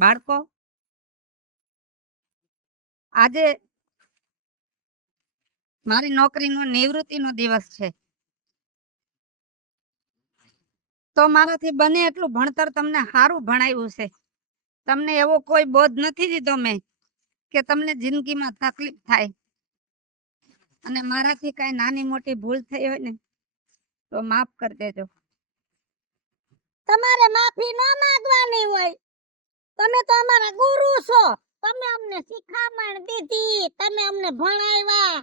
બાળકો, આજે મારી નોકરીનો નિવૃત્તિનો દિવસ છે, તો મારાથી બને એટલું ભણતર તમને સારું ભણાવ્યું છે. તમને એવો કોઈ બોધ નથી દીધો મેં કે તમને જિંદગીમાં તકલીફ થાય. અને મારાથી કઈ નાની મોટી ભૂલ થઈ હોય ને તો માફ કરી દેજો. તમારે માફી ન માંગવાની હોય. તમે તો અમારા ગુરુ છો. તમે અમને શિખામણ દીધી, તમે અમને ભણાવ્યા.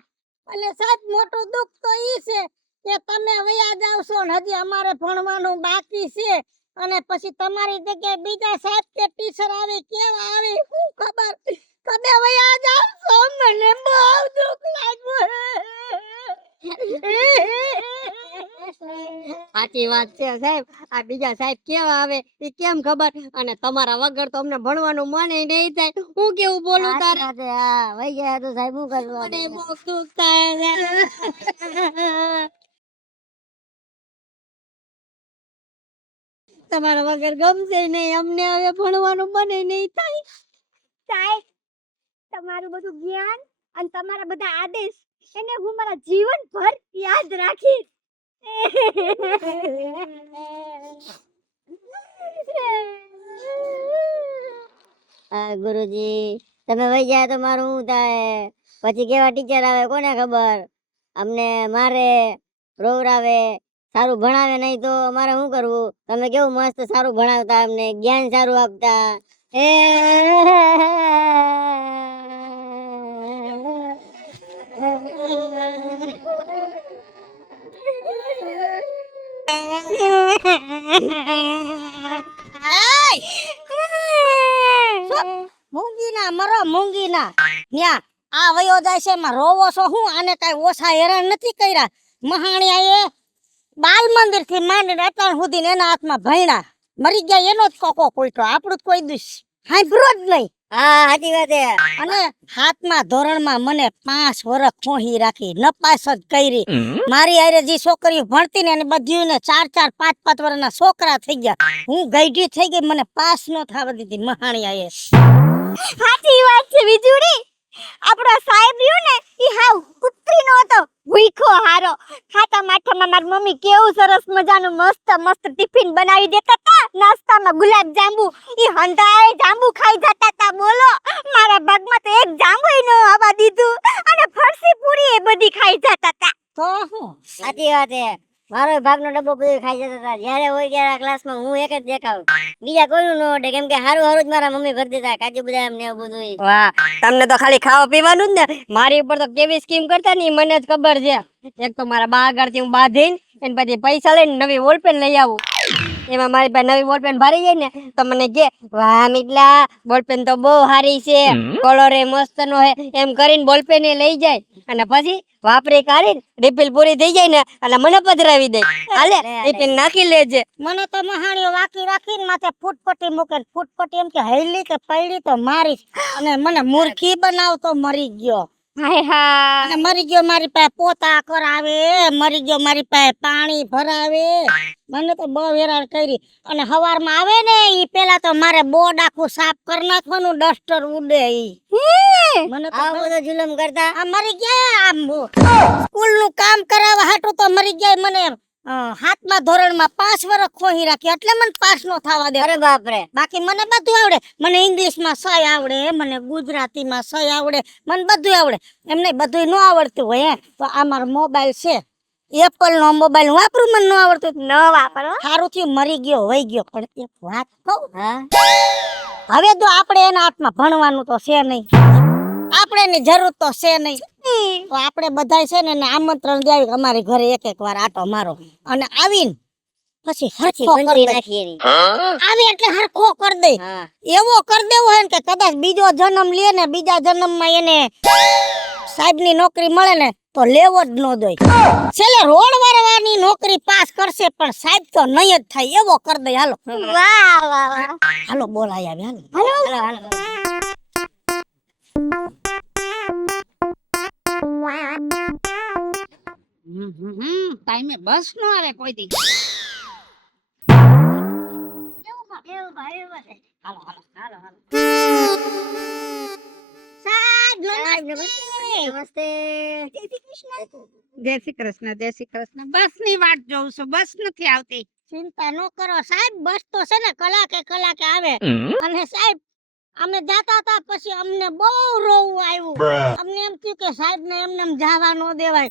અને સાહેબ મોટું દુઃખ તો ઈ છે કે તમે વયા જાવ છો ને હજી અમારે ભણવાનું બાકી છે. અને પછી તમારી જગ્યાએ બીજા સાહેબ કે ટીચર આવે, કેવા આવે શું ખબર. તમે વયા જાવ છો, મને બહુ દુઃખ લાગ્યું. સાચી વાત છે સાહેબ. આ બીજા સાહેબ કેવા આવે એ કેમ ખબર. અને તમારા વગર તો અમને ભણવાનું મને નહીં થાય. હું કેવું બોલું તારે? હા વઈ ગયા તો સાહેબ હું કરવા. મને બહુ દુઃખ થાય છે. તમારા વગર ગમશે નહીં અમને. હવે ભણવાનું મને નહીં થાય. સાહેબ તમારું બધું જ્ઞાન અને તમારા બધા આદેશ એને હું મારા જીવનભર યાદ રાખીશ. ગુરુજી તમે વઈ જાય તો મારું શું થાય? પછી કેવા ટીચર આવે કોને ખબર. અમને મારે, રોવરાવે, સારું ભણાવે નહીં તો અમારે શું કરવું? તમે કેવું મસ્ત સારું ભણાવતા, અમને જ્ઞાન સારું આપતા. મૂંગીના મરો, મૂંગીના ન્યા આ વયો જાય છે એમાં રોવો છો હું? આને કઈ ઓછા હેરાન નથી કર્યા. મહાણિયા એ બાલ મંદિર થી માંડીને અત્યાર સુધી એના હાથમાં ભણ્યા. મરી ગયા એનો જ કોકો કોઈટો, આપણું કોઈ દુશ હાંભળો જ નહીં. હા સાચી વાત છે. અને હાથમાં ધોરણમાં મને 5 વર્ષ ખોહી રાખી, નપાસ જ કરી. મારી હારે જે છોકરીઓ ભણતી ને એને બધીને 4-4, 5-5 વર્ષના છોકરા થઈ ગયા. હું ગઈઢી થઈ ગઈ, મને પાસ ન થવા દીધી મહાણિયાએ. સાચી વાત છે વિજુડી. આપણો સાહેબ રહ્યો ને ઈ હાવ કુતરી નો હતો, ભૂખો હારો. ખાતા માઠામાં મારી મમ્મી કેવું સરસ મજાનું મસ્ત મસ્ત ટિફિન બનાવી દેતા હતા. નાસ્તામાં ગુલાબ જાંબુ, ઈ હંધાય જાંબુ ખાઈ જતા હતા. બોલો મારા ભાગમાં તો એક જાંબુય ન આવવા દીધું. અને ફરસી પૂરી એ બધી ખાઈ જતા હતા. તો હું સાચી વાત છે. મારો ભાગનો ડબ્બો બધું ખાઈ જતા હતા. જ્યારે હોય ત્યારે ક્લાસમાં હું એક જ દેખાવું, બીજા કોઈનું ન ઓડે. કેમ કે હારું હારું જ મારા મમ્મી ભરી દેતા, કાજુ બદામ ને એવું બધું. વાહ, તમને તો ખાલી ખાવા પીવાનું જ ને. મારી ઉપર તો કેવી સ્કીમ કરતા ને મને જ ખબર છે. એક તો મારા બા આગળથી હું બાંધીને એને પછી પૈસા લઈને નવી વોલપેન લઈ આવું. એમાં મારી પાસે નવી બોલપેન ભરી જાય ને તો મને કે વાહ મિતલા બોલપેન તો બહુ સારી છે, કલર એ મસ્ત નો હે, એમ કરીને બોલપેન એ લઈ જાય. અને પછી વાપરી કાઢીને રિફિલ પૂરી થઈ જાય ને એટલે મને પધરાવી દે. હાલે રિફિલ નાખી લેજે. મને તો મહાણીઓ વાકી રાખીને માથે ફૂટપટ્ટી મૂકે. ફૂટપટ્ટી એમ કે હૈલી કે પૈડી તો મારી. અને મને મૂર્ખી બનાવતો મરી ગયો. હાય હા. અને મરી ગયો મારી પાસે પોતા કરાવે, મરી ગયો મારી પાસે પાણી ભરાવે. મને તો બહુ હેરાન કરી. અને હવારમાં આવે ને ઈ પેલા તો મારે બોર્ડ આખું સાફ કરી નાખવાનું, ડસ્ટર ઉડે ઈ. મને તો બધો જુલમ કરતા. આ મરી ગયા સ્કૂલ નું કામ કરાવવા હાટું તો મરી ગયા. મને 7મા ધોરણમાં 5 વર્ષ ખોહી રાખી એટલે મને પાસ નો થવા દે. અરે બાપ રે. બાકી મને બધું આવડે. મને ઇંગ્લિશમાં સય આવડે, મને ગુજરાતીમાં સય આવડે, મને બધું આવડે. એમને બધું ન આવડતું હોય તો આ મારો મોબાઈલ છે, એપલ નો મોબાઈલ વાપરું, મને ન આવડતું ન વાપરો. સારું થયું મરી ગયો, વહી ગયો. પણ એક વાત કહું, હવે તો આપણે એના હાથમાં ભણવાનું તો છે નહીં, આપણે એની જરૂર તો છે નહીં. તો આપણે બધાય છે ને આમંત્રણ દેવી અમારી ઘરે એક વાર આટો મારો. અને આવીને પછી હરખો કરી નાખી. આવી એટલે હરખો કરી દે. એવો કરી દેવો હોય ને કે કદાચ બીજો જન્મ લે ને બીજા જન્મમાં એને સાહેબ ની નોકરી મળે ને તો લેવો જ ન દોય. છેલ્લે રોડ વાળવાની નોકરી પાસ કરશે પણ સાહેબ તો નહીં જ થાય એવો કરી દે. હાલો વાહ વાહ વાહ. હાલો બોલાય આવે. હાલો હાલો હાલો. ટાઈમે બસ નો આવે કોઈ દી. એવું ભાઈ હાલો હાલો હાલો હાલો સાહેબ નમસ્તે જય શ્રી કૃષ્ણ જય શ્રી કૃષ્ણ. બસ ની વાટ જોઉં છું, બસ નથી આવતી. ચિંતા ન કરો સાહેબ, બસ તો છે ને કલાકે આવે. અને સાહેબ અમે જાતા હતા પછી અમને બહુ રોવું આવ્યું. અમને એમ થયું કે સાહેબ ને એમને એમ જવા ન દેવાય,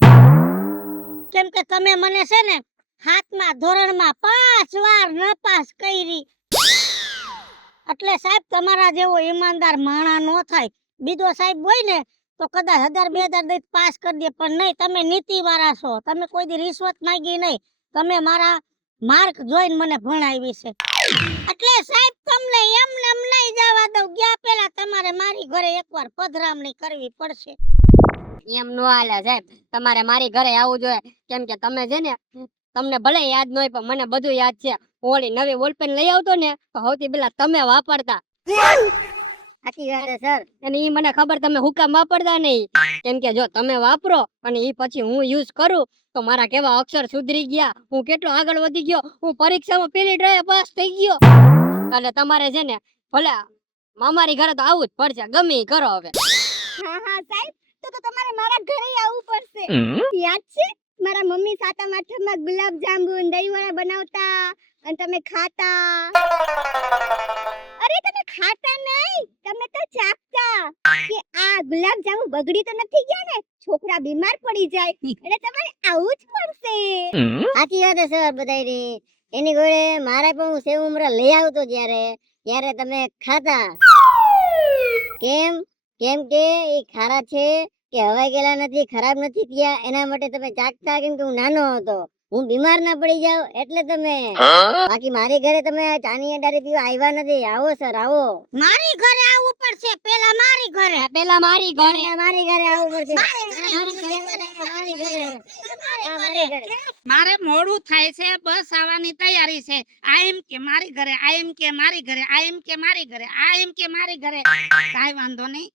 કેમ કે તમે મને છે ને હાથમાં ધોરણમાં 5 વાર નપાસ કરી. એટલે સાહેબ તમારા જેવો ઈમાનદાર માણા નો થાય. બીજો સાહેબ હોય ને તો કદાચ 1000-2000 દઈ પાસ કરી દે, પણ નહીં, તમે નીતિવાળા છો. તમે કોઈ દી રિશ્વત માંગી નહીં, તમે મારા માર્ક જોઈને મને ભણાવી છે. એટલે સાહેબ તમને એમને એમ નહીં જવા દઉં. ગયા પહેલા તમારે મારી ઘરે એકવાર પધરામણી કરવી પડશે. એમ નો હાલે સાહેબ, તમારે મારી ઘરે આવવું જોઈએ. કેમ કે તમે છે ને, તમને ભલે યાદ ન હોય પણ મને બધું યાદ છે. ઓલી નવી બોલપેન લઈ આવતો ને તો સૌથી પહેલા તમે વાપરતા. સાચી વાત છે સર. અને ઈ મને ખબર તમે હુકામ વાપરતા નહીં. કેમ કે જો તમે વાપરો અને ઈ પછી હું યુઝ કરું તો મારા કેવા અક્ષર સુધરી ગયા, હું કેટલો આગળ વધી ગયો, હું પરીક્ષામાં પહેલી ટ્રાય પાસ થઈ ગયો. એટલે તમારે છે ને ભલે અમારી ઘરે તો આવવું જ પડશે, ગમે ઈ કરો હવે. હા હા સાહેબ, તો તમારે મારા ઘરે આવવું પડશે. યાદ છે મારા મમ્મી સાતમ આઠમમાં ગુલાબ જાંબુ દહીંવડા બનાવતા અને તમે ખાતા. અરે તમે ખાતા નહીં, તમે તો ચાખતા કે આ ગુલાબ જાંબુ બગડી તો નથી ગયા ને, છોકરા બીમાર પડી જાય, એટલે તમારે આવું જ પડશે. સાચી વાત છે સર બધાયની. એની જોડે મારે પણ હું સેવ ઉમરા લઈ આવતો ત્યારે તમે ખાતા. કેમ કે એ ખારા છે કે હવાઈ ગયેલા નથી, ખરાબ નથી થયા, એના માટે તમે ચાખતા. કેમ કે હું નાનો હતો, હું બીમાર ના પડી જાઉં એટલે તમે. બાકી મારી ઘરે તમે ચાની અડારી પીવા આવ્યા નથી. આવો સર આવો. મારી ઘરે આવવું પડશે. પેલા મારી ઘરે આવવું પડશે. મારી ઘરે. મારે મોડું થાય છે, બસ આવવાની તૈયારી છે. આ એમ કે મારી ઘરે, આ એમ કે મારી ઘરે, આ એમ કે મારી ઘરે, આ એમ કે મારી ઘરે. કાઈ વાંધો નહીં,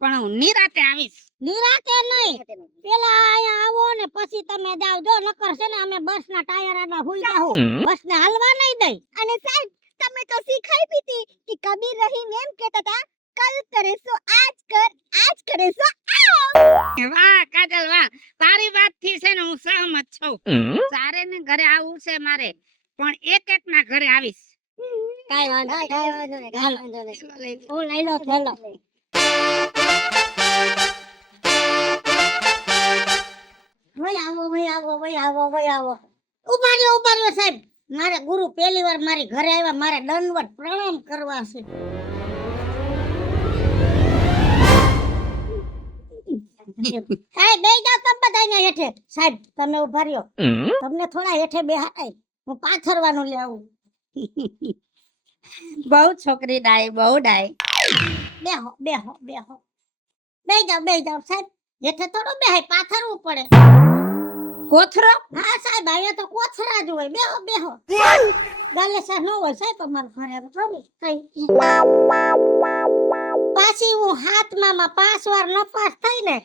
પણ હું નિરાતે આવીશ. નિરાતે નહીં, પેલા અહીંયા આવો ને પછી તમે જાવ. જો નકર છે ને અમે બસના ટાયરમાં હુઈ જાહુ, બસને હાલવા નહીં દઈ. અને સાહેબ તમે તો શીખાઈ પીતી કે કબીર રહીમ એમ કહેતા હતા, કલ કરે સો આજ કર, આજ કરે સો વાહ કાજલ વાહ, તારી વાતથી છે ને હું સહમત છું. સારે ને ઘરે આવવું છે મારે, પણ એક ના ઘરે આવીશ. કાઈ વાંધો નહીં. કાઈ વાંધો નહીં, કાઈ વાંધો નહીં. હું લઈ લો થેલો. ભાઈ આવો. ઉભા રહ્યો સાહેબ. મારે ગુરુ પહેલી વાર મારી ઘરે આવ્યા, મારે દંડવત પ્રણામ કરવા છે. સાહેબ બેહી જાવ તમે બધા અહીંયા હેઠે. સાહેબ તમે ઉભા રહ્યો, તમને થોડા હેઠે બેહાય, હું પાથરવાનું લઈ આવું. બહુ છોકરી ડાય, બહુ ડાય. બેહો બેહી જાવ સાહેબ. હેઠે થોડું બેહાય, પાથરવું પડે. કોથરો હા સાહેબ, અહીંયા તો કોથરા જ હોય. બેહો ગાલે સા ન હોય સાહેબ અમારા ઘરે. પાછી હું હાથમાં 5 વાર નપાસ થઈ ને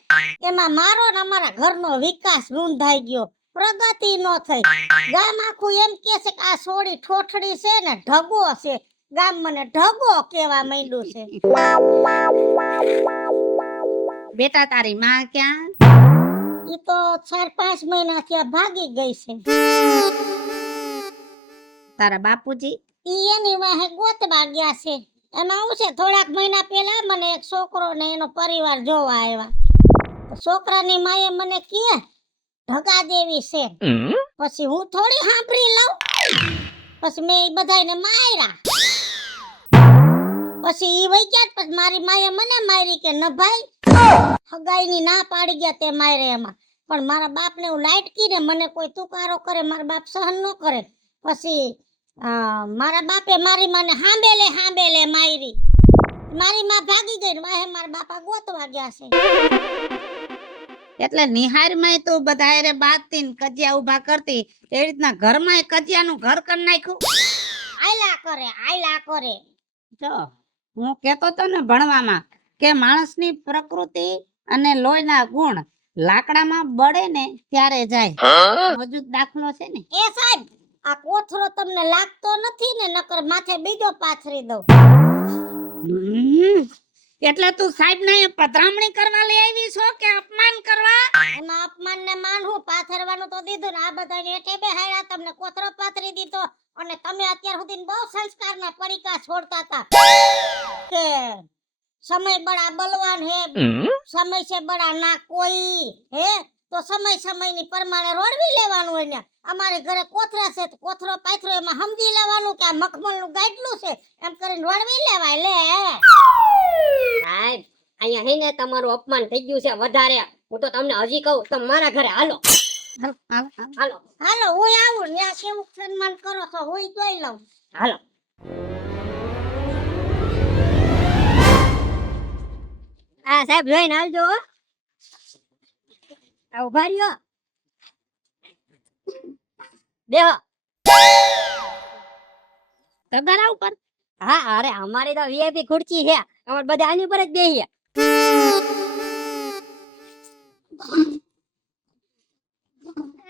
એમાં મારો ને અમારા ઘરનો વિકાસ રૂંધાઈ ગયો, પ્રગતિ ન થઈ. ગામ આખું એમ કહે છે કે આ સોડી ઠોઠડી છે ને ઢગો છે. ગામ મને ઢગો કેવા માંડ્યું છે. બેટા તારી માં ક્યાં? ઈ તો 4-5 મહિના થયા ભાગી ગઈ છે. તારા બાપુજી? ઈ એની વાહે ગોતવા ગયા છે. એમાં આવું છે, થોડાક મહિના પહેલા મને એક છોકરો ને એનો પરિવાર જોવા આવ્યા. છોકરાની માએ મને કહે ઢગા દેવી છે. પછી હું થોડી સાંભળી લઉં. પછી મેં ઈ બધાયને માર્યા. પછી ઈ વઈ ગયા. પછી મારી માએ મને મારી કે ન ભાઈ હગાઈની ના પાડી ગયા તે મારે એમાં. પણ મારા બાપને હું લાઈટ કીને મને કોઈ તુકારો કરે મારા બાપ સહન ન કરે. પછી મારા બાપે મારી માને હાંબેલે મારી. મારી માં ભાગી ગઈ ને વાહે મારા બાપા ગોતવા ગયા છે. એટલે નિહારમાં તો બધા રે બાતીન કજિયા ઉભા કરતી, એવી રીતના ઘરમાં કજિયાનું ઘર કરી નાખ્યું. આયલા કરે. જો હું કેતો તો ને ભણવામાં કે માણસની પ્રકૃતિ અને લોહીના ગુણ લાકડામાં બળે ને ત્યારે જાય. મજૂદ દાખલો છે ને. એ સાહેબ આ કોથરો તમને લાગતો નથી ને, નકર માથે બીજો પાથરી દઉં. એટલે તું સાહેબ ને પધરામણી કરવા લઈ આવી છો કે અપમાન કરવા? એમાં અપમાન ને માન હું, પાથરવાનું તો દીધું ને આ બધાને એકે બેહાડ્યા, તમને કોથરો પાથરી દીધો. અને તમે અત્યાર સુધી બહુ સંસ્કારના પડીકા છોડતા હતા કે સમય બડા બલવાન હે, સમય છે બડા ના કોઈ હે, તો સમયની પ્રમાણે રોડવી લેવાનું હોય ને. અમારે ઘરે કોથરા છે તો કોથરો પાથરો એમાં સમજી લેવાનું કે આ મખમલનું ગાંઠલું છે, એમ કરીને રોડવી લેવાય. લે સાહેબ અહીંયા હે ને તમારું અપમાન થઈ ગયું છે વધારે. હું તો તમને હજી કહું, તમે મારા ઘરે હાલો. હાલો હાલો હું આવું ને, આ કેવું સન્માન કરો છો હું જોઈ લઉં. હાલો. આ સાહેબ જોઈને હાલજો હો. આ ઉભા રહ્યો. દેહો. તગારા ઉપર હા અરે અમારી તો વીઆઈપી ખુરચી છે, અમારે બધા આની ઉપર જ બેહીએ.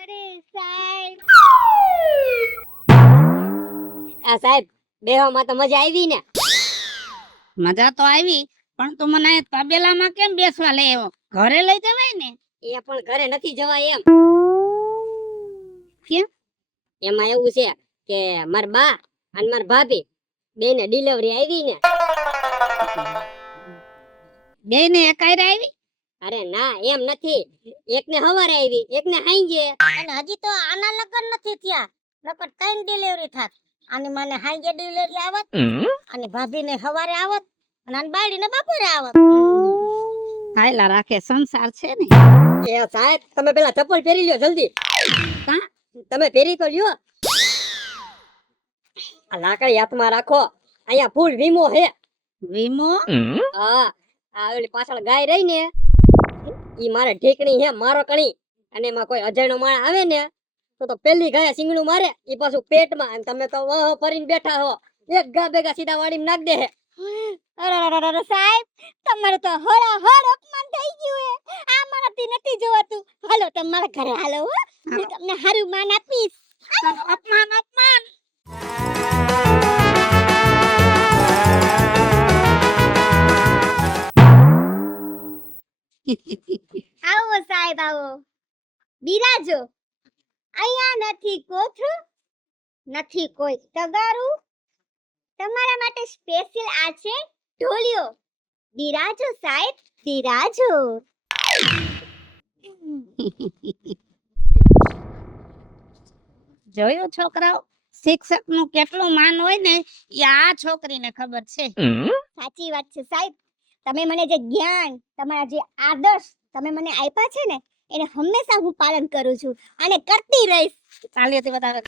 અરે સાહેબ, આ સાહેબ બેહવામાં તો મજા આવી ને? મજા તો આવી, પણ તું મને તબેલામાં કેમ બેસવા લઈ આવ્યો? ઘરે લઈ જવાય ને. એ પણ ઘરે નથી જવાય એમ. કેમ? એમાં એવું છે કે માર બા અને માર ભાભી બેને ડિલિવરી આવી ને. બે ને એકાયરે આવી? અરે ના એમ નથી, એકને હવારે આવી, એકને હાંજે. અને હજી તો આના લગ્ન નથી થયા, નકર 3 ડિલિવરી થાત. આની મને હાંજે ડિલિવરી આવત, અને ભાભીને હવારે આવત, અને આની બાયડીને બપોરે આવત. હાયલા રાખે સંસાર છે ને. એ સાહેબ તમે પેલા ચપ્પલ પહેરી લ્યો જલ્દી. કાં? તમે પહેરી તો લ્યો. આ લાકડી હાથમાં રાખો, અહીંયા ફૂલ વીમો હે. વીમો? હા આ ઓલી પાછળ ગાય રહી ને ઈ મારે ઢીકણી હે, મારો કણી. અને એમાં કોઈ અજાણ્યો માણસ આવે ને તો પેલી ગાય સિંગણું મારે, ઈ પાછું પેટમાં. અને તમે તો વહ ફરીને બેઠા હો, એક ગા ભેગા સીધા વાડીમાં નાખ દે હે. અરે સાહેબ, તમારે તો હળ અપમાન થઈ ગયું હે. આ મારાથી નથી જોવાતું. હાલો તમારા ઘરે હાલો હો, હું તમને હારું માન આપીશ. અપમાન અપમાન. આવો સાહેબ આવો, બિરાજો. અહીંયા નથી કોથળું, નથી કોઈ તગારું, તમારા માટે સ્પેશિયલ આ છે ઢોલિયો. બિરાજો સાહેબ, બિરાજો. જોયું છોકરાઓ, શિક્ષક નું કેટલું માન હોય ને એ આ છોકરીને ખબર છે. સાચી વાત છે સાહેબ. તમે મને જે જ્ઞાન, તમારા જે આદર્શ તમે મને આપ્યા છે ને, એને હંમેશા હું પાલન કરું છું અને કરતી રહીશ. તાલીઓથી બતાવે.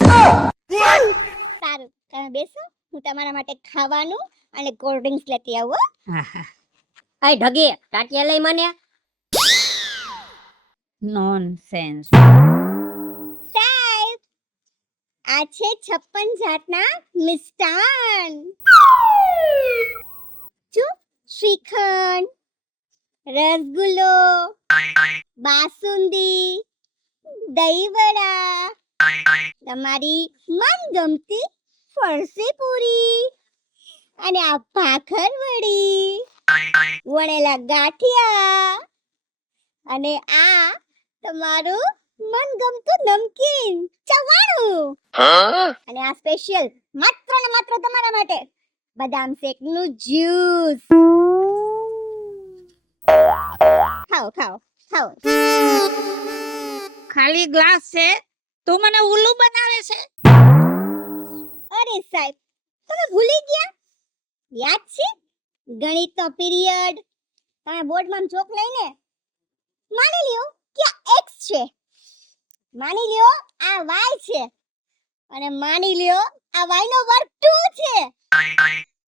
સારું, તમે બેસો, હું તમારા માટે ખાવાનું અને કોલ્ડ ડ્રિંક્સ લેતી આવું હો. આય ઢગી ટાટિયા લઈ મને. નોનસેન્સ. સાહેબ આ છે 56 જાતના મિષ્ટાન. જો શ્રીખંડ, રસગુલ્લો, બાસુંદી, દહીંવડા, તમારી મનગમતી ફરસી પૂરી, અને આ ભાખરવડી, વણેલા ગાંઠિયા, અને આ તમારું મનગમતું નમકીન ચવાણું, અને આ સ્પેશિયલ માત્ર ને માત્ર તમારા માટે બદામ શેક નું જ્યુસ. ખાઓ ખાઓ ખાઓ. ખાલી ગ્લાસ છે, તું મને ઉલ્લુ બનાવે છે. અરે સાહેબ, તમે ભૂલી ગયા? યાદ છે ગણિતનો પીરિયડ? તમે બોર્ડમાં ચોક લઈને માની લ્યો કે આ x છે, માની લ્યો આ y છે, અને માની લ્યો આ y નો વર્ગ 2 છે.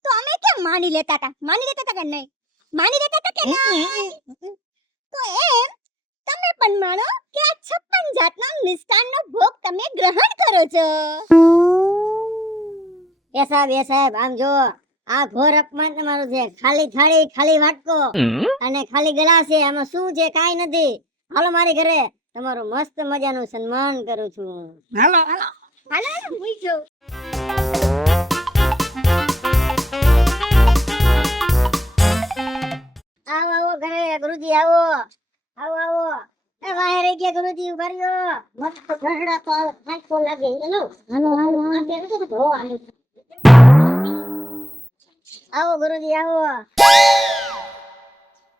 તો અમે કેમ માની લેતા હતા? માની લેતા હતા કે નહીં? માની લેતા હતા કે નહીં? તો એમ તમે પણ માનો કે આ 56 જાતના મિષ્ટાનનો ભોગ તમે ગ્રહણ કરો છો. એ સાહેબ આમ જો, આ ઘોર અપમાન તમારું છે. ખાલી થાળી, ખાલી વાટકો અને ખાલી ગ્લાસ છે, આમાં શું છે કાઈ નથી. હાલો મારી ઘરે, તમારું મસ્ત મજાનું સન્માન કરું છું. હાલો હાલો. હાલો હુઈ જો. આવો આવો ઘરે ગુરુજી આવો આવો આવો. એ વાહે રહી ગયા ગુરુજી ઉભા રહ્યો. મસ્ત ઘરડા તો આવે થાક તો લાગે હેલો. હાલો હાલો આ બેઠો તો ધો હાલો. આવો ગુરુજી આવો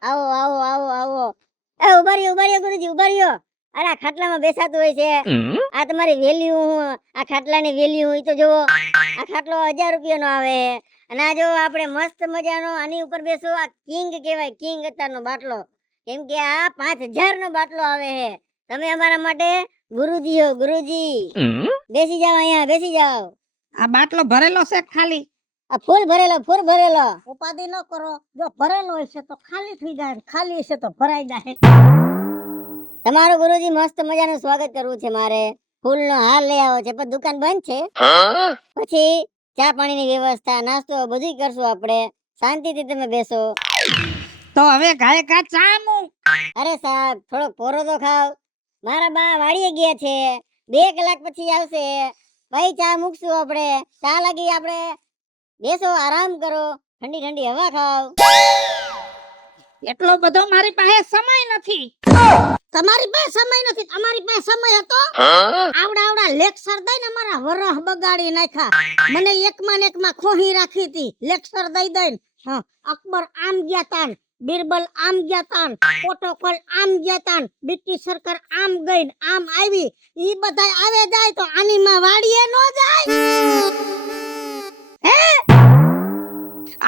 આવો આવો આવો આવો. એ ઉભા રહ્યો ગુરુજી ઉભા રહ્યો. અરે આ ખાટલામાં બેસાતું હોય છે. આ તમારી વેલ્યુ આ ખાટલાની વેલ્યુ ઈ તો જોવો. આ ખાટલો 1000 રૂપિયાનો આવે અને આ જો આપણે મસ્ત મજાનો આની ઉપર બેસો. આ કિંગ કહેવાય કિંગ અત્યારનો બાટલો. કેમ કે આ 5000 નો બાટલો આવે છે. તમે અમારા માટે ગુરુજી હો ગુરુજી. બેસી જાઓ અહીંયા બેસી જાઓ. આ બાટલો ભરેલો છે કે ખાલી? આ ફૂલ ભરેલો. ઉપાધિ ન કરો. જો ભરેલો હશે તો ખાલી થઈ જાય, ખાલી હશે તો ભરાઈ જાય. તમારું ગુરુજી મસ્ત મજાનું સ્વાગત કરવું છે મારે. ફૂલનો હાર લઈ આવો છે પણ દુકાન બંધ છે. પછી ચા પાણીની વ્યવસ્થા નાસ્તો બધું કરશું આપણે. શાંતિથી તમે બેસો. તો હવે ગાય કા ચા મૂક. અરે સાહેબ થોડોક પોરો તો ખાવ. મારા બા વાડીએ ગયા છે. 2 કલાક પછી આવશે. ભાઈ ચા મૂકશું આપણે. ચા લાગી આપણે બેસો આરામ કરો. ઠંડી ઠંડી હવા ખાવ. એટલો બધો મારી પાસે સમય નથી. તમારી પાસે સમય નથી. અમારી પાસે સમય હતો. આવડા લેક્ચર દઈને અમારા વરહ બગાડી નાખ્યા. મને એકમાં ને એકમાં ખોહી રાખી હતી લેક્ચર દઈ દઈને. હા અકબર આમ ગયા તાન, બિરબલ આમ ગયા તાન, પ્રોટોકોલ આમ ગયા તાન, બ્રિટિશ સરકાર આમ ગઈ આમ આવી. ઈ બધાય આવે જાય તો આની માં વાડીએ નો જાય.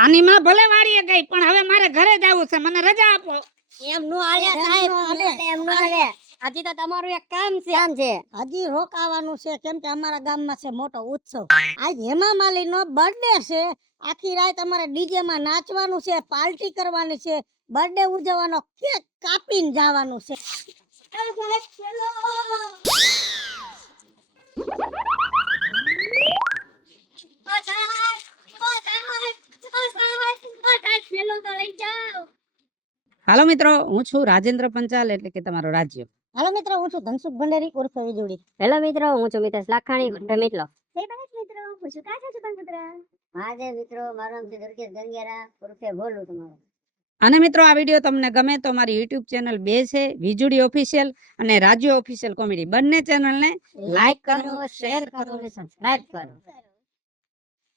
આની માં ભલે વાળીએ ગઈ પણ હવે મારે ઘરે જવું છે. મને રજા આપો. એમ નો આલે સાહેબ એમ નો હાલે. હજી તો તમારું એક કામ છે. કામ છે. હજી રોકાવાનું છે કેમ કે અમારા ગામમાં છે મોટો ઉત્સવ. આજ હેમા માલીનો બર્થડે છે. આખી રાત અમારે ડીજે માં નાચવાનું છે, પાર્ટી કરવાની છે, બર્થડે ઉજવવાનો કેક કાપીને જવાનું છે. હાલો મિત્રો, હું છું રાજેન્દ્ર પંચાલ એટલે કે તમારો રાજ્ય. હાલો મિત્રો હું છું ધનસુખ ભંડારી ઉર્ફે વીજળી. હેલો મિત્રો, હું છું મિતેશ લાખાણી ઉર્ફે મિતલો. હાજે મિત્રો મારું નામ છે દુર્ગેશ ગંગેરા ઉર્ફે ભોલું તમારો. અને મિત્રો આ વિડીયો તમને ગમે તો મારી યુટ્યુબ ચેનલ 2 છે, વીજળી ઓફિશિયલ અને રાજ્ય ઓફિશિયલ કોમેડી. બંને ચેનલને લાઈક કરો, શેર કરો અને સબસ્ક્રાઇબ કરો.